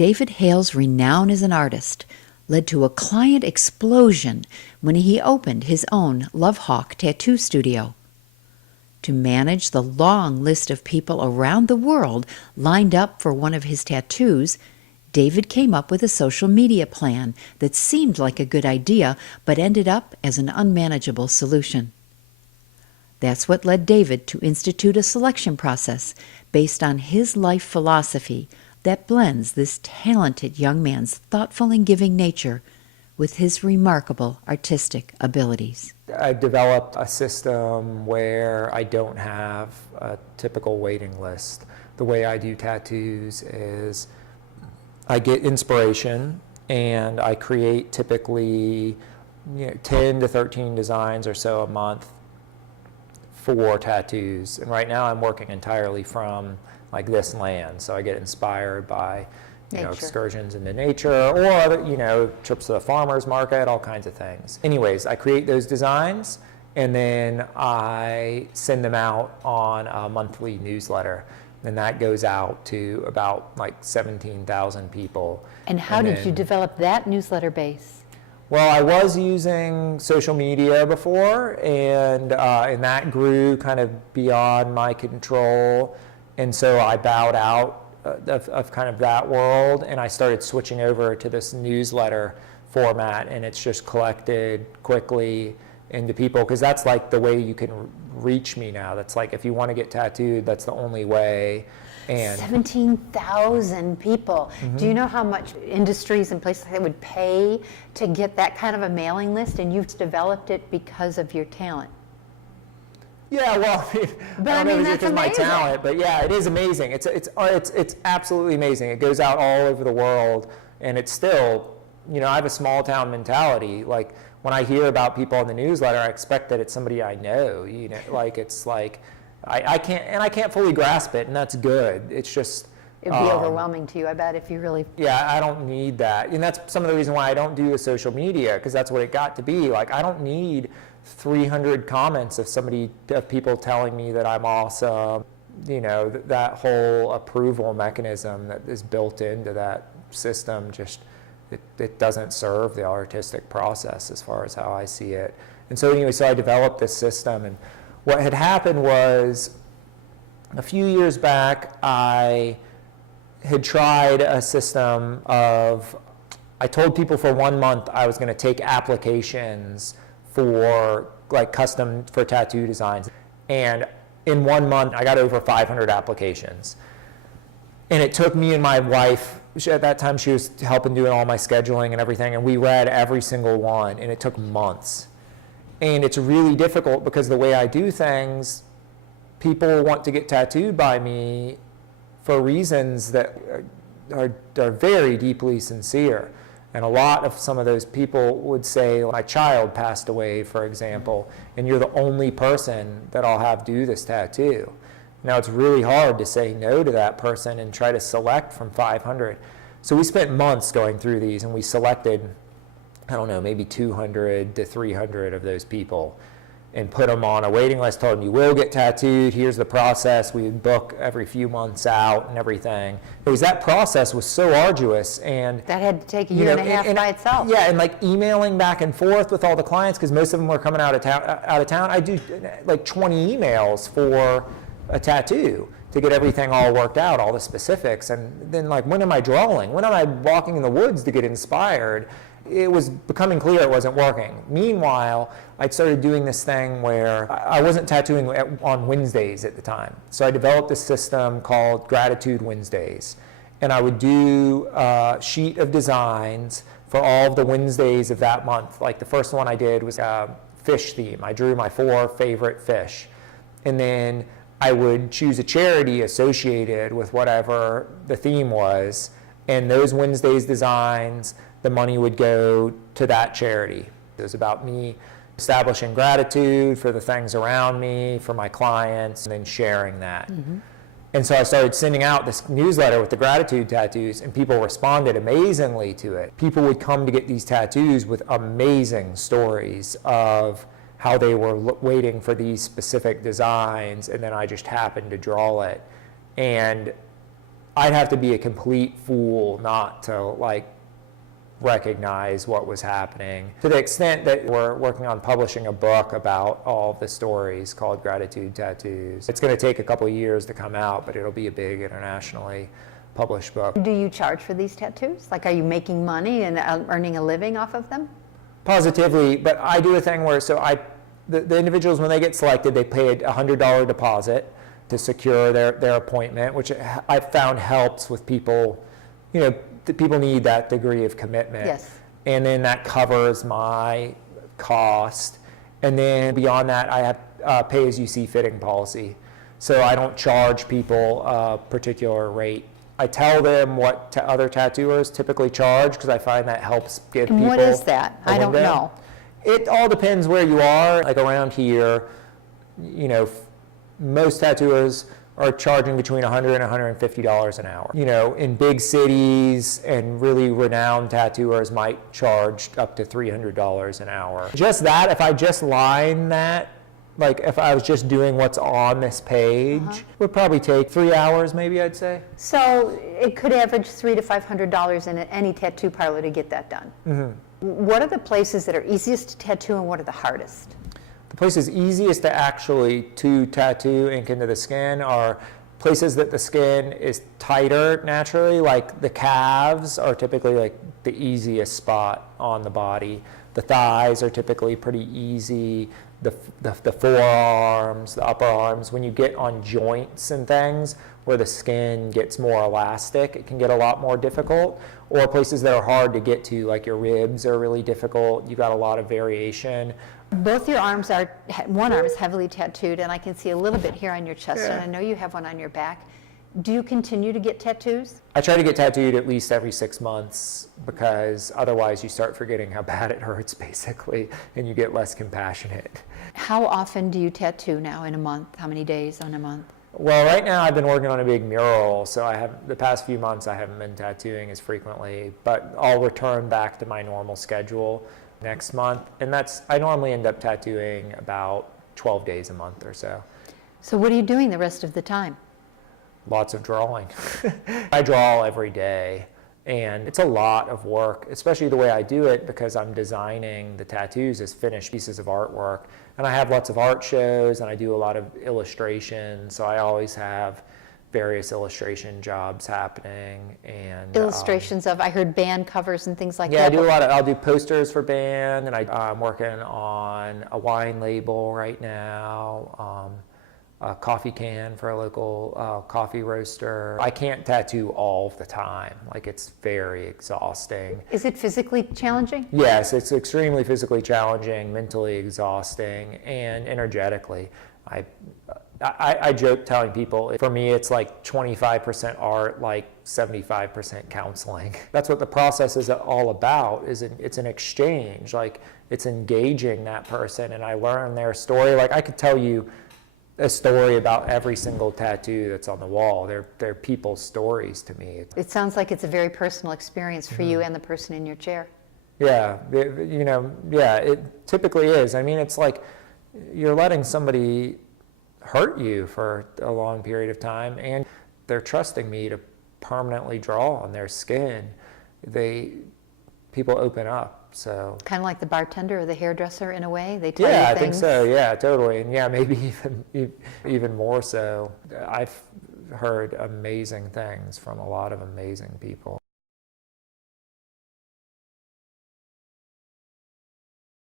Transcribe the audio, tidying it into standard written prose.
David Hale's renown as an artist led to a client explosion when he opened his own Love Hawk tattoo studio. To manage the long list of people around the world lined up for one of his tattoos, David came up with a social media plan that seemed like a good idea but ended up as an unmanageable solution. That's what led David to institute a selection process based on his life philosophy that blends this talented young man's thoughtful and giving nature with his remarkable artistic abilities. I developed a system where I don't have a typical waiting list. The way I do tattoos is I get inspiration and I create typically 10 to 13 designs or so a month for tattoos. And right now I'm working entirely from like this land. So I get inspired by excursions into nature or other, trips to the farmer's market, all kinds of things. Anyways, I create those designs and then I send them out on a monthly newsletter. And that goes out to about like 17,000 people. And how did you develop that newsletter base? Well, I was using social media before, and that grew kind of beyond my control. And so I bowed out of kind of that world, and I started switching over to this newsletter format, and it's just collected quickly into people, because that's like the way you can reach me now. That's like, if you want to get tattooed, that's the only way. And 17,000 people. Mm-hmm. Do you know how much industries and places that would pay to get that kind of a mailing list, and you've developed it because of your talent? Yeah, well, I don't know if it's because of my talent, but yeah, it is amazing. It's absolutely amazing. It goes out all over the world, and it's still, I have a small town mentality. Like, when I hear about people in the newsletter, I expect that it's somebody I know. Like, it's like I can't fully grasp it, and that's good. It's just it'd be overwhelming to you, I bet, if you really. Yeah, I don't need that, and that's some of the reason why I don't do the social media, because that's what it got to be. Like, I don't need 300 comments of people telling me that I'm awesome. That whole approval mechanism that is built into that system just. It doesn't serve the artistic process as far as how I see it. And so anyway, I developed this system, and what had happened was a few years back I had tried a system of, I told people for 1 month I was going to take applications for like custom for tattoo designs, and in 1 month I got over 500 applications. And it took me and my wife, at that time she was helping doing all my scheduling and everything, and we read every single one, and it took months. And it's really difficult because the way I do things, people want to get tattooed by me for reasons that are very deeply sincere. And a lot of some of those people would say, my child passed away, for example, and you're the only person that I'll have do this tattoo. Now, it's really hard to say no to that person and try to select from 500. So we spent months going through these, and we selected, I don't know, maybe 200 to 300 of those people and put them on a waiting list, told them you will get tattooed, here's the process. We would book every few months out and everything. Because that process was so arduous. And that had to take a year and a half by itself. Yeah, and like emailing back and forth with all the clients, because most of them were coming out of town. I do like 20 emails for a tattoo to get everything all worked out, all the specifics. And then, like, when am I drawing? When am I walking in the woods to get inspired? It was becoming clear it wasn't working. Meanwhile, I started doing this thing where I wasn't tattooing on Wednesdays at the time. So I developed a system called Gratitude Wednesdays. And I would do a sheet of designs for all of the Wednesdays of that month. Like, the first one I did was a fish theme. I drew my 4 favorite fish. And then I would choose a charity associated with whatever the theme was, and those Wednesdays designs, the money would go to that charity. It was about me establishing gratitude for the things around me, for my clients, and then sharing that. Mm-hmm. And so I started sending out this newsletter with the gratitude tattoos, and people responded amazingly to it. People would come to get these tattoos with amazing stories of how they were waiting for these specific designs, and then I just happened to draw it. And I'd have to be a complete fool not to like recognize what was happening, to the extent that we're working on publishing a book about all the stories called Gratitude Tattoos. It's going to take a couple of years to come out, but it'll be a big internationally published book. Do you charge for these tattoos? Like, are you making money and earning a living off of them? Positively, but I do a thing where, the individuals, when they get selected, they pay a $100 deposit to secure their appointment, which I found helps with people, people need that degree of commitment. Yes. And then that covers my cost. And then beyond that, I have pay-as-you-see fitting policy. So I don't charge people a particular rate. I tell them what other tattooers typically charge, because I find that helps give people. And what is that? I don't window. know. It all depends where you are. Like around here, most tattooers are charging between $100 and $150 an hour. In big cities and really renowned tattooers might charge up to $300 an hour. Just that, if I just line that, like if I was just doing what's on this page, would probably take 3 hours maybe, I'd say. So it could average $300 to $500 in any tattoo parlor to get that done. Mm-hmm. What are the places that are easiest to tattoo and what are the hardest? The places easiest to actually tattoo ink into the skin are places that the skin is tighter naturally, like the calves are typically like the easiest spot on the body. The thighs are typically pretty easy. The forearms, the upper arms, when you get on joints and things where the skin gets more elastic, it can get a lot more difficult. Or places that are hard to get to, like your ribs are really difficult. You got a lot of variation. Both your arms one arm is heavily tattooed, and I can see a little bit here on your chest, and I know you have one on your back. Do you continue to get tattoos? I try to get tattooed at least every 6 months, because otherwise you start forgetting how bad it hurts, basically, and you get less compassionate. How often do you tattoo now in a month? How many days on a month? Well, right now I've been working on a big mural, so the past few months I haven't been tattooing as frequently, but I'll return back to my normal schedule next month, and I normally end up tattooing about 12 days a month or so. So what are you doing the rest of the time? Lots of drawing. I draw every day, and it's a lot of work, especially the way I do it, because I'm designing the tattoos as finished pieces of artwork. And I have lots of art shows, and I do a lot of illustration, so I always have various illustration jobs happening. And illustrations of, I heard band covers and things like that. Yeah, I do I'll do posters for band, and I'm working on a wine label right now. A coffee can for a local coffee roaster. I can't tattoo all of the time. Like, it's very exhausting. Is it physically challenging? Yes, it's extremely physically challenging, mentally exhausting, and energetically. I joke telling people, for me, it's like 25% art, like 75% counseling. That's what the process is all about. It's an exchange. Like, it's engaging that person, and I learn their story. Like, I could tell you a story about every single tattoo that's on the wall. They're people's stories to me. It sounds like it's a very personal experience for you and the person in your chair. Yeah, it typically is. I mean, it's like you're letting somebody hurt you for a long period of time, and they're trusting me to permanently draw on their skin. People open up. So kind of like the bartender or the hairdresser in a way. They tell you things. Yeah, I things. think so. Yeah, totally. And yeah, maybe even more so. I've heard amazing things from a lot of amazing people.